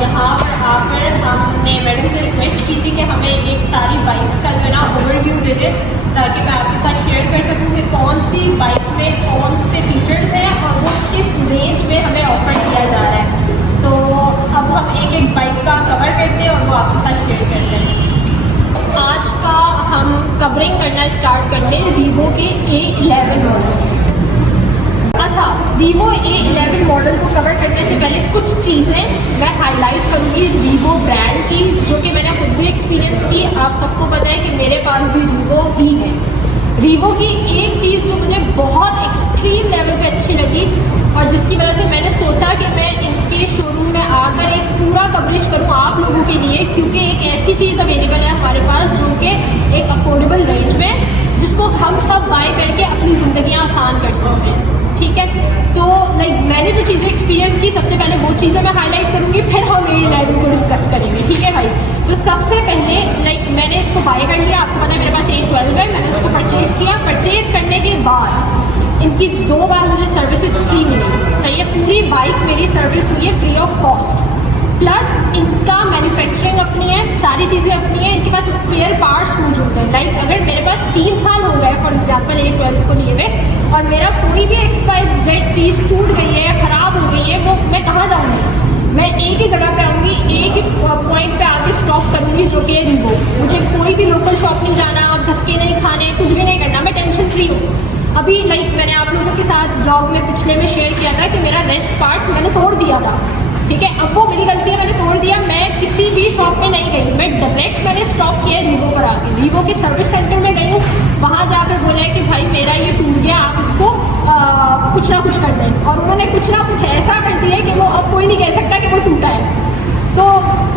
यहाँ पर आकर हमने मैडम से रिक्वेस्ट की थी कि हमें एक सारी बाइक्स का जो है ना ओवरव्यू दे दे, ताकि मैं आपके साथ शेयर कर सकूँ कि कौन सी बाइक में कौन से फीचर्स हैं और वो किस रेंज में हमें ऑफ़र किया जा रहा है। तो अब हम एक एक बाइक का कवर करते हैं और वो आपके साथ शेयर करते हैं। आज का हम कवरिंग करना स्टार्ट करते हैं वीवो के A11 मॉडल। अच्छा, वीवो A11 मॉडल को कवर करने से पहले कुछ चीज़ें मैं हाईलाइट करूँगी वीवो ब्रांड की, जो कि मैंने खुद भी एक्सपीरियंस की। आप सबको पता है कि मेरे पास भी वीवो ही है। वीवो की एक चीज़ जो मुझे बहुत एक्सट्रीम लेवल पे अच्छी लगी और जिसकी वजह से मैंने सोचा कि मैं इनके शोरूम में आकर एक पूरा कवरेज करूँ आप लोगों के लिए, क्योंकि एक ऐसी चीज़ अवेलेबल है हमारे पास जो कि एक अफोर्डेबल रेंज में, जिसको हम सब बाय करके अपनी ज़िंदगियाँ आसान कर सकते हैं। ठीक है, तो मैंने जो चीज़ें एक्सपीरियंस की, सबसे पहले वो चीज़ें मैं हाईलाइट करूँगी, फिर हम A11 को डिस्कस करेंगे। ठीक है भाई, तो सबसे पहले मैंने इसको बाय कर लिया। आपको पता है मेरे पास A12 है, मैंने इसको परचेज़ किया। परचेज़ करने के बाद इनकी 2 बार मुझे सर्विसेज फ्री मिली। सही है, पूरी बाइक मेरी सर्विस हुई है फ्री ऑफ कॉस्ट। प्लस इनका मैन्युफैक्चरिंग अपनी है, सारी चीज़ें अपनी है, इनके पास स्पेयर पार्ट्स मौजूद हैं। अगर मेरे पास 3 साल हो गए फॉर एग्जांपल A12 को लिए हुए और मेरा कोई भी XYZ चीज़ टूट गई है, ख़राब हो गई है, वो मैं कहाँ जाऊँगी? मैं एक ही जगह पे आऊँगी, एक ही पॉइंट पे आके स्टॉप करूँगी, जो कि है वीवो। मुझे कोई भी लोकल शॉप नहीं जाना, धक्के नहीं खाने, कुछ भी नहीं करना, मैं टेंशन फ्री हूँ। अभी मैंने आप लोगों के साथ ब्लॉग में पिछले में शेयर किया था कि मेरा रेस्ट पार्ट मैंने तोड़ दिया था। ठीक है, अब वो मेरी गलती है, मैंने तोड़ दिया। मैं किसी भी शॉप में नहीं गई, मैं डायरेक्ट मैंने स्टॉप किया वीवो पर आके। वीवो के सर्विस सेंटर में गई हूँ, वहाँ जाकर बोला है कि भाई मेरा ये टूट गया, आप इसको कुछ ना कुछ कर दें। और उन्होंने कुछ ना कुछ ऐसा कर दिया कि वो अब कोई नहीं कह सकता कि वो टूटा है। तो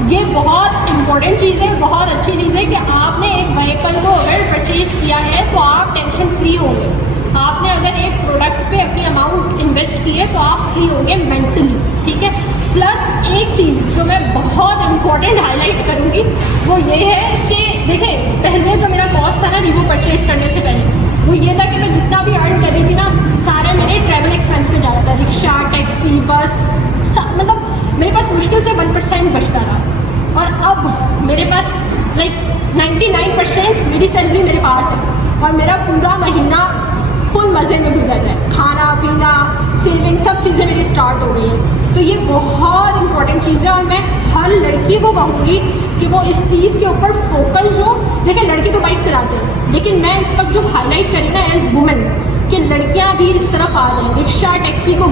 ये बहुत इंपॉर्टेंट चीज़ है, बहुत अच्छी चीज़ है कि आपने एक व्हीकल को अगर परचेज़ किया है तो आप टेंशन फ्री होंगे। आपने अगर एक प्रोडक्ट पे अपनी अमाउंट इन्वेस्ट की है तो आप फ्री होंगे मेंटली। ठीक है, प्लस एक चीज़ जो मैं बहुत इंपॉर्टेंट हाईलाइट करूँगी वो ये है कि देखें, पहले जो मेरा कॉस्ट था ना वीवो परचेज़ करने से पहले, वो ये था कि मैं जितना भी अर्न कर रही थी ना, सारे मेरे ट्रैवल एक्सपेंस में जा रहा था। रिक्शा, टैक्सी, बस, मतलब मेरे पास मुश्किल से 1% बचता था। और अब मेरे पास 99% मेरी सैलरी मेरे पास है और मेरा पूरा महीना फुल मज़े में गुजर रहा है। खाना पीना, सेविंग, सब चीज़ें मेरी स्टार्ट हो गई हैं। तो ये बहुत इंपॉर्टेंट चीज़ है और मैं हर लड़की को कहूँगी कि वो इस चीज़ के ऊपर फोकस हो। देखिए, लड़के तो बाइक चलाते हैं, लेकिन मैं इस वक्त जो हाईलाइट करी ना एज वुमेन, कि लड़कियां भी इस तरफ आ जाएं, रिक्शा टैक्सी को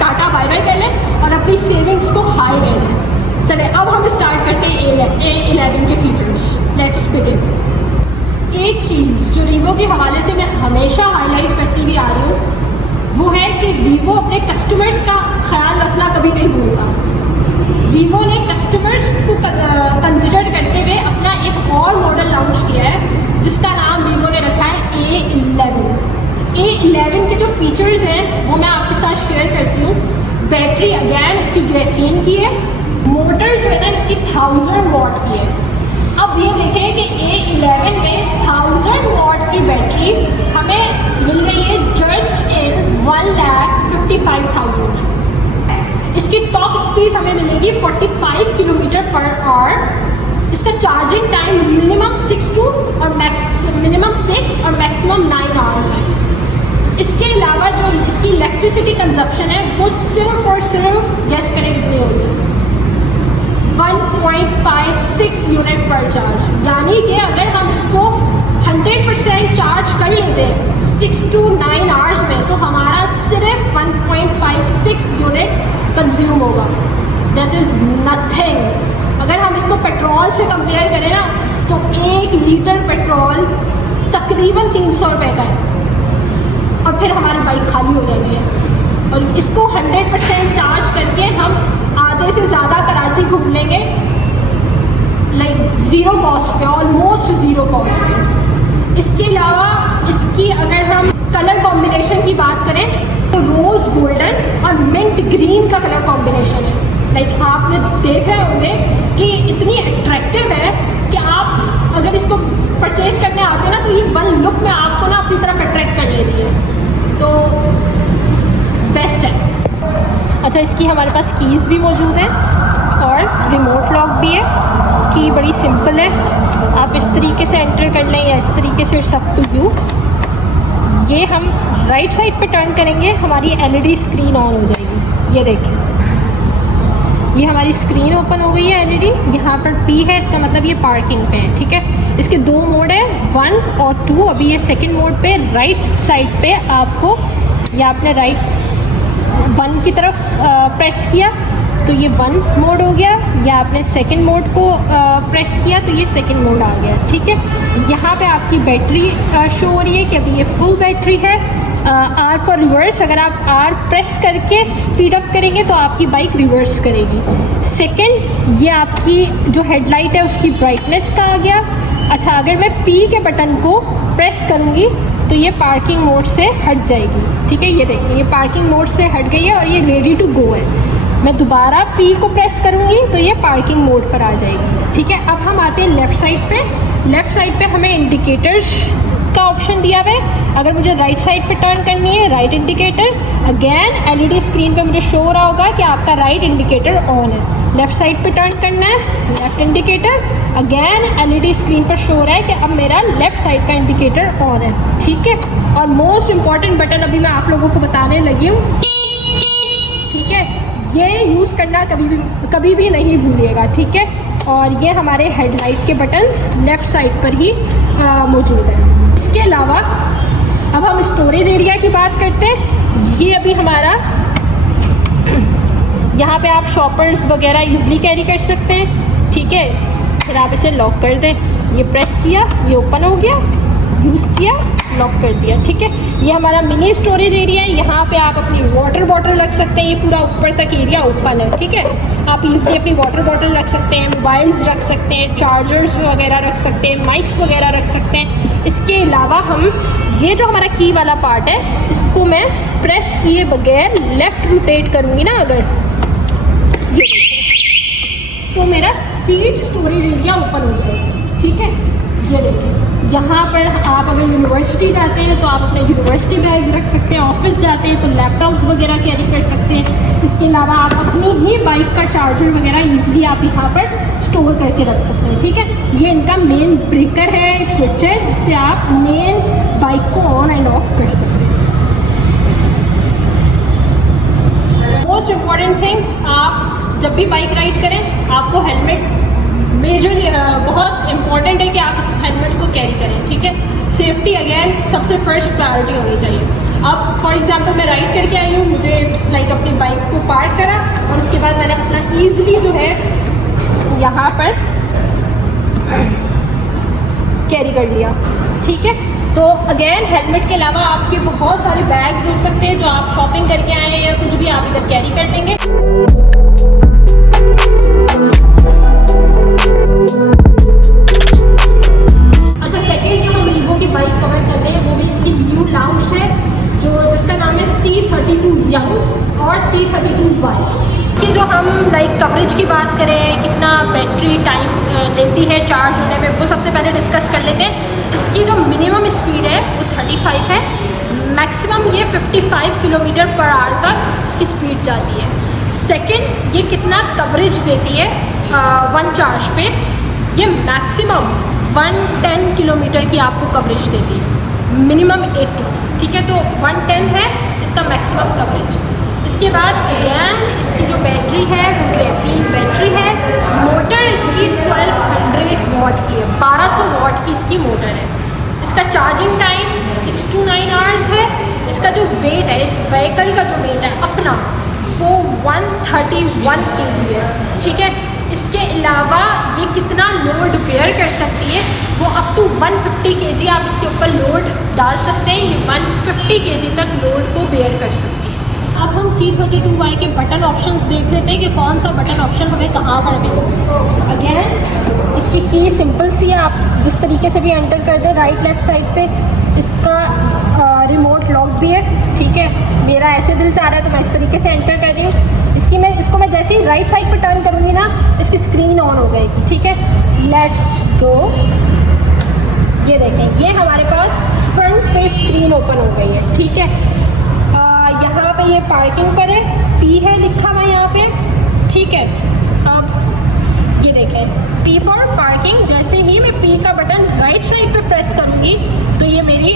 टाटा बाय बाय कर लें और अपनी सेविंग्स को हाई कर लें। चले, अब हम स्टार्ट करते हैं A11 के फीचर्स। Let's begin. एक चीज़ जो वीवो के हवाले से मैं हमेशा हाईलाइट करती हुई आ रही हूँ वो है कि वीवो अपने कस्टमर्स का ख्याल रखना कभी नहीं भूलता। वीवो ने कस्टमर्स को कंसिडर करते हुए अपना एक और मॉडल लॉन्च किया है जिसका नाम वीवो ने रखा है A11। A11 के जो फीचर्स हैं वो मैं आपके साथ शेयर करती हूँ। बैटरी अगैन इसकी ग्रेफीन की है। मोटर जो है ना इसकी 1000 वॉट की है। अब ये देखें कि A11 में 1000 वॉट की बैटरी हमें मिल रही है जस्ट इन 1,55,000 में। इसकी टॉप स्पीड हमें मिलेगी 45 किलोमीटर पर आवर। इसका चार्जिंग टाइम मिनिमम 6 और मैक्सिमम 9 आवर्स है। इसके अलावा जो इसकी इलेक्ट्रिसिटी कंजप्शन है वो सिर्फ और सिर्फ गैस करें कितनी होगी, 1.56 यूनिट पर चार्ज। यानी कि अगर हम इसको 100% चार्ज कर लेते हैं 6 to 9 आवर्स में तो हमारा सिर्फ 1.56 यूनिट कंज्यूम होगा। That is nothing. अगर हम इसको पेट्रोल से कंपेयर करें ना तो 1 लीटर पेट्रोल तकरीबन 300 रुपये का है और फिर हमारी बाइक खाली हो जाती है। और इसको 100% चार्ज करके हम आधे से ज़्यादा कराची घूम लेंगे ज़ीरो कॉस्ट पे, ऑलमोस्ट ज़ीरो कॉस्ट पे। इसके अलावा इसकी अगर हम कलर कॉम्बिनेशन की बात करें तो रोज़ गोल्डन और मिंट ग्रीन का कलर कॉम्बिनेशन है। आपने देख रहे होंगे कि इतनी अट्रैक्टिव है कि आप अगर इसको परचेज करने आते हैं ना तो ये वन लुक में आपको ना अपनी तरफ अट्रैक्ट कर लेती है, तो बेस्ट है। अच्छा, इसकी हमारे पास कीज़ भी मौजूद हैं और फ्रंट रिमोट लॉक भी है, की बड़ी सिंपल है, आप इस तरीके से एंटर कर लें या इस तरीके से, इट्स अप टू यू। ये हम राइट साइड पे टर्न करेंगे, हमारी एलईडी स्क्रीन ऑन हो जाएगी। ये देखें, ये हमारी स्क्रीन ओपन हो गई है एलईडी। यहाँ पर पी है, इसका मतलब ये पार्किंग पे है, ठीक है। इसके दो मोड है, 1 और 2। अभी ये सेकंड मोड पे राइट साइड पे आपको, या आपने राइट 1 की तरफ प्रेस किया तो ये 1 मोड हो गया, या आपने सेकंड मोड को प्रेस किया तो ये सेकंड मोड आ गया, ठीक है। यहाँ पे आपकी बैटरी शो हो रही है कि अभी ये फुल बैटरी है। आर फॉर रिवर्स, अगर आप आर प्रेस करके स्पीड अप करेंगे तो आपकी बाइक रिवर्स करेगी। सेकंड, ये आपकी जो हेडलाइट है उसकी ब्राइटनेस का आ गया। अच्छा, अगर मैं पी के बटन को प्रेस करूँगी तो ये पार्किंग मोड से हट जाएगी, ठीक है। ये देखिए, ये पार्किंग मोड से हट गई है और ये रेडी टू गो है। मैं दोबारा पी को प्रेस करूँगी तो ये पार्किंग मोड पर आ जाएगी, ठीक है। अब हम आते हैं लेफ़्ट साइड पे। लेफ़्ट साइड पे हमें इंडिकेटर्स का ऑप्शन दिया हुआ है। अगर मुझे राइट साइड पे टर्न करनी है, right indicator, again LED screen पे मुझे शो हो रहा होगा कि आपका राइट इंडिकेटर ऑन है। लेफ़्ट साइड पे टर्न करना है, left indicator, again LED screen पर शो हो रहा है कि अब मेरा लेफ़्ट साइड का इंडिकेटर ऑन है, ठीक है। और मोस्ट इम्पॉर्टेंट बटन अभी मैं आप लोगों को बताने लगी हूँ, ठीक है। ये यूज़ करना कभी भी नहीं भूलिएगा, ठीक है। और ये हमारे हेडलाइट के बटन्स लेफ़्ट साइड पर ही मौजूद हैं। इसके अलावा अब हम स्टोरेज एरिया की बात करते हैं। ये अभी हमारा, यहाँ पे आप शॉपर्स वगैरह इजीली कैरी कर सकते हैं, ठीक है। फिर आप इसे लॉक कर दें, ये प्रेस किया, ये ओपन हो गया, यूज़ किया, लॉक कर दिया, ठीक है। ये हमारा मिनी स्टोरेज एरिया है। यहाँ पे आप अपनी वाटर बॉटल रख सकते हैं, ये पूरा ऊपर तक एरिया ओपन है, ठीक है। आप इजीली अपनी वाटर बॉटल रख सकते हैं, मोबाइल्स रख सकते हैं, चार्जर्स वगैरह रख सकते हैं, माइक्स वगैरह रख सकते हैं। इसके अलावा हम, ये जो हमारा की वाला पार्ट है, इसको मैं प्रेस किए बगैर लेफ़्ट रोटेट करूँगी ना अगर, ये तो मेरा सीट स्टोरेज एरिया ओपन हो जाएगा, ठीक है। ये देखिए, यहाँ पर आप अगर यूनिवर्सिटी जाते हैं तो आप अपने यूनिवर्सिटी बैग्स रख सकते हैं, ऑफिस जाते हैं तो लैपटॉप्स वगैरह कैरी कर सकते हैं। इसके अलावा आप अपनी ही बाइक का चार्जर वगैरह ईजिली आप यहाँ पर स्टोर करके रख सकते हैं, ठीक है। ये इनका मेन ब्रेकर है, स्विच है, जिससे आप मेन बाइक को ऑन एंड ऑफ कर सकते हैं। मोस्ट इम्पॉर्टेंट थिंग, आप जब भी बाइक राइड करें आपको हेलमेट मेजर बहुत इंपॉर्टेंट है कि आप इस हेलमेट को कैरी करें, ठीक है। सेफ्टी अगेन सबसे फर्स्ट प्रायोरिटी होनी चाहिए। अब फॉर एग्जांपल मैं राइड करके आई हूँ, मुझे अपनी बाइक को पार्क करा और उसके बाद मैंने अपना ईजिली जो है यहाँ पर कैरी कर लिया, ठीक है। तो अगेन हेलमेट के अलावा आपके बहुत सारे बैग्स हो सकते हैं जो आप शॉपिंग करके आए हैं या कुछ भी आप इधर कैरी कर लेंगे। अच्छा, सेकेंड जो हम वीवो की बाइक कवर कर रहे हैं वो भी इनकी न्यू लॉन्च है, जिसका नाम है C32 यंग और C32Y। कि जो हम कवरेज की बात करें, कितना बैटरी टाइम लेती है चार्ज होने में, वो सबसे पहले डिस्कस कर लेते हैं। इसकी जो मिनिमम स्पीड है वो 35 है, मैक्सिमम ये 55 किलोमीटर पर आवर तक इसकी स्पीड जाती है। सेकंड, ये कितना कवरेज देती है 1 चार्ज पे, ये मैक्सिमम 110 किलोमीटर की आपको कवरेज देती है, मिनिमम 80, ठीक है। तो 110 है इसका मैक्सिमम कवरेज। इसके बाद अगैन इसकी जो बैटरी है वो ग्रेफीन बैटरी है। मोटर इसकी 1200 वाट की है, 1200 वाट की इसकी मोटर है। इसका चार्जिंग टाइम 6 to 9 आवर्स है। इसका जो वेट है, इस व्हीकल का जो वेट है अपना, वो 131 kg है, ठीक है। इसके अलावा ये कितना लोड बेयर कर सकती है, वो अप टू 150 kg आप इसके ऊपर लोड डाल सकते हैं। ये 150 kg तक लोड को बेयर कर सकती है। अब हम C32Y के बटन ऑप्शंस देख लेते हैं कि कौन सा बटन ऑप्शन हमें कहाँ पर मिलेगा। अगेन इसकी की सिंपल सी है, आप जिस तरीके से भी एंटर कर दें। राइट लेफ़्ट साइड पे इसका रिमोट लॉक भी है, ठीक है। मेरा ऐसे दिल चाह रहा है तो मैं इस तरीके से एंटर कर रही हूँ। इसको मैं जैसे ही राइट साइड पर टर्न करूँगी ना, इसकी स्क्रीन ऑन हो जाएगी, ठीक है। Let's go. ये देखें, ये हमारे पास फ्रंट पे स्क्रीन ओपन हो गई है, ठीक है। यहाँ पे ये पार्किंग पर है, पी है लिखा हुआ यहाँ पे, ठीक है। अब करूँगी तो ये मेरी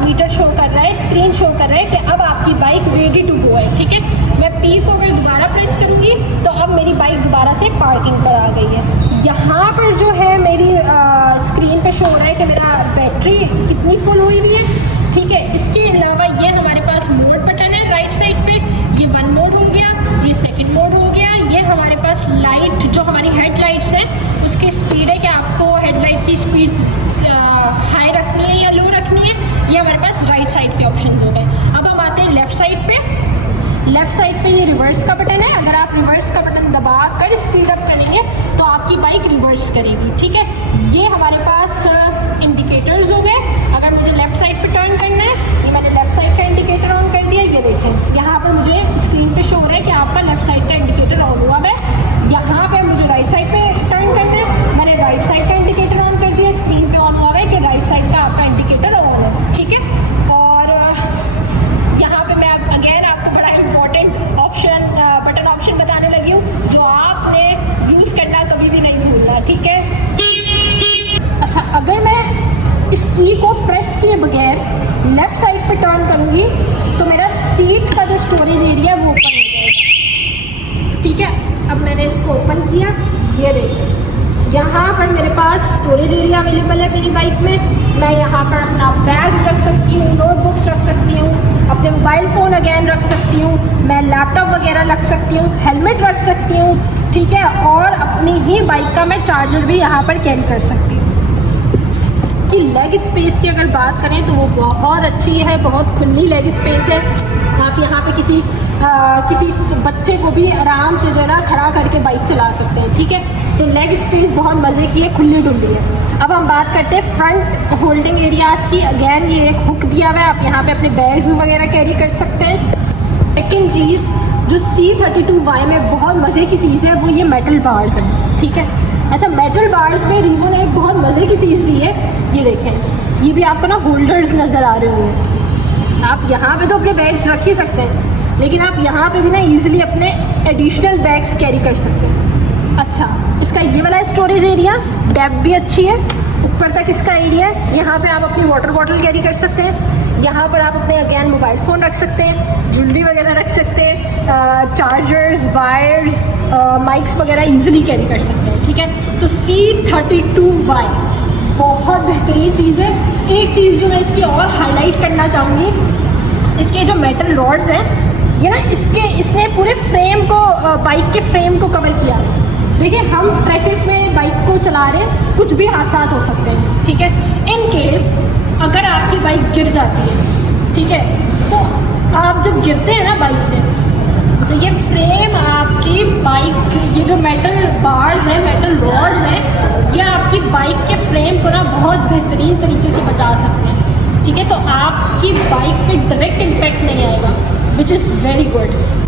मीटर शो कर रहा है, स्क्रीन शो कर रहा है कि अब आपकी बाइक रेडी टू गो है। ठीक है, मैं पी को अगर दोबारा प्रेस करूँगी तो अब मेरी बाइक दोबारा से पार्किंग पर आ गई है। यहाँ पर जो है मेरी स्क्रीन पे शो हो रहा है कि मेरा बैटरी कितनी फुल हुई हुई है। ठीक है, इसके अलावा ये हमारे पास मोड बटन है राइट साइड पे, ये 1 मोड हो गया, ये 2nd मोड हो गया। ये हमारे पास लाइट जो हमारी हेडलाइट्स है उसकी स्पीड है कि आपको हेडलाइट की स्पीड हाई रखनी है या लो रखनी है, ये हमारे पास राइट साइड के ऑप्शन हो गए। अब हम आते हैं लेफ़्ट साइड पे। लेफ़्ट साइड पे ये रिवर्स का बटन है, अगर आप रिवर्स का बटन दबा कर स्पीड अप करेंगे तो आपकी बाइक रिवर्स करेगी। ठीक है, ये हमारे पास इंडिकेटर्स हो गए। अगर मुझे लेफ़्ट साइड पे टर्न करना है, ये मैंने लेफ़्ट साइड का इंडिकेटर ऑन कर दिया। ये देखें यहाँ पर मुझे स्क्रीन पे शो हो रहा है कि आपका लेफ़्ट साइड का इंडिकेटर ऑन हुआ है। यहाँ पे मुझे राइट साइड पे टर्न करना है, मैंने राइट साइड का इंडिकेटर ऑन कर दिया, स्क्रीन पे ऑन हुआ है कि राइट साइड का आपका इंडिकेटर ऑन है। ठीक है, और यहाँ पे मैं अगेन आपको बड़ा इंपॉर्टेंट बटन ऑप्शन बताने लगी हूँ जो आपने यूज़ करना कभी भी नहीं भूलना। ठीक है, अच्छा, अगर मैं इस की को प्रेस किए बगैर लेफ़्ट साइड पे टर्न करूँगी तो मेरा सीट का जो स्टोरेज एरिया है वो ओपन हो जाएगा। ठीक है, अब मैंने इसको ओपन किया, ये देखिए यहाँ पर मेरे पास स्टोरेज एरिया अवेलेबल है मेरी बाइक में। मैं यहाँ पर अपना बैग्स रख सकती हूँ, नोटबुक्स रख सकती हूँ, अपने मोबाइल फ़ोन अगेन रख सकती हूँ, मैं लैपटॉप वगैरह रख सकती हूँ, हेलमेट रख सकती हूँ। ठीक है, और अपनी ही बाइक का मैं चार्जर भी यहाँ पर कैरी कर सकती हूँ। कि लेग स्पेस की अगर बात करें तो वो बहुत अच्छी है, बहुत खुली लेग स्पेस है। आप यहाँ पे किसी बच्चे को भी आराम से जो है ना खड़ा करके बाइक चला सकते हैं। ठीक है, तो लेग स्पेस बहुत मज़े की है, खुली डुली है। अब हम बात करते हैं फ्रंट होल्डिंग एरियाज़ की। अगेन ये एक हुक दिया हुआ है, आप यहाँ पे अपने बैग्स वगैरह कैरी कर सकते हैं। सेकेंड चीज़ जो C32Y में बहुत मज़े की चीज़ है वो ये मेटल बार्स है। ठीक है, अच्छा, मेटल बार्स में रीवो ने एक बहुत मज़े की चीज़ दी है, ये देखें, ये भी आपको ना होल्डर्स नज़र आ रहे होंगे। आप यहाँ पे तो अपने बैग्स रख ही सकते हैं, लेकिन आप यहाँ पे भी ना ईजिली अपने एडिशनल बैग्स कैरी कर सकते हैं। अच्छा, इसका ये वाला स्टोरेज एरिया डेप्थ भी अच्छी है, ऊपर तक इसका एरिया है। यहाँ पे आप अपनी वाटर बॉटल कैरी कर सकते हैं, यहाँ पर आप अपने अगेन मोबाइल फ़ोन रख सकते हैं, ज्वेलरी वगैरह रख सकते हैं, चार्जर्स, वायर्स, माइक्स वगैरह इजीली कैरी कर सकते हैं। ठीक है, तो C32Y बहुत बेहतरीन चीज़ है। एक चीज़ जो मैं इसकी और हाईलाइट करना चाहूँगी, इसके जो मेटल रॉड्स हैं ये ना इसने पूरे फ्रेम को, बाइक के फ्रेम को कवर किया। देखिए, हम ट्रैफिक में बाइक को चला रहे हैं, कुछ भी हादसा हो सकते हैं। ठीक है, इन केस अगर आपकी बाइक गिर जाती है, ठीक है, तो आप जब गिरते हैं ना बाइक से, तो ये फ्रेम आपकी बाइक, ये जो मेटल बार्स हैं, मेटल रॉड्स हैं, ये आपकी बाइक के फ्रेम को ना बहुत बेहतरीन तरीके से बचा सकते हैं। ठीक है, तो आपकी बाइक पे डायरेक्ट इम्पैक्ट नहीं आएगा, विच इज़ वेरी गुड।